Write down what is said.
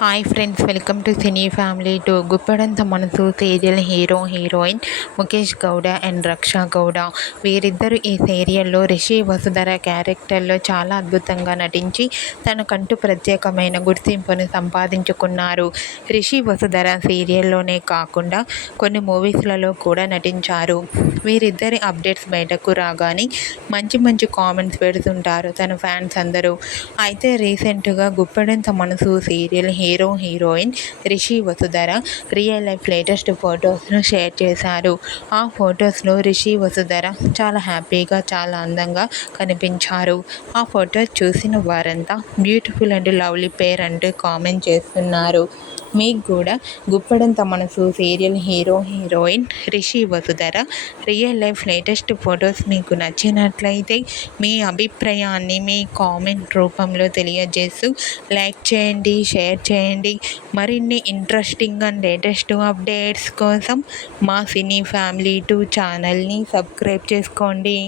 Hi friends, welcome to cine family to Guppedantha Manasu serial heroine Mukesh Gowda and Raksha Gowda. వీరిద్దరూ ఈ సీరియల్లో రిషి వసుధర క్యారెక్టర్లో చాలా అద్భుతంగా నటించి తనకంటూ ప్రత్యేకమైన గుర్తింపును సంపాదించుకున్నారు. రిషి వసుధర సీరియల్లోనే కాకుండా కొన్ని మూవీస్లలో కూడా నటించారు. వీరిద్దరి అప్డేట్స్ బయటకు రాగానే మంచి మంచి కామెంట్స్ పెడుతుంటారు తన ఫ్యాన్స్ అందరూ. అయితే రీసెంట్గా Guppedantha Manasu serial heroine Rishi Vasudhara real life latest ఫొటోస్ను షేర్ చేశారు. ఆ ఫొటోస్లో రిషి వసుధర చాలా హ్యాపీగా, చాలా అందంగా కనిపించారు. ఆ ఫొటోస్ చూసిన వారంతా బ్యూటిఫుల్ అండ్ లవ్లీ పేర్ అంటూ కామెంట్ చేస్తున్నారు. మీకు కూడా Guppedantha Manasu serial heroine Rishi Vasudhara real life latest photos మీకు నచ్చినట్లయితే మీ అభిప్రాయాన్ని మీ కామెంట్ రూపంలో తెలియజేస్తూ లైక్ చేయండి, షేర్ చేయండి. మరిన్ని ఇంట్రెస్టింగ్ అండ్ లేటెస్ట్ అప్డేట్స్ కోసం మా సినీ ఫ్యామిలీ 2 ఛానల్ని సబ్స్క్రైబ్ చేసుకోండి.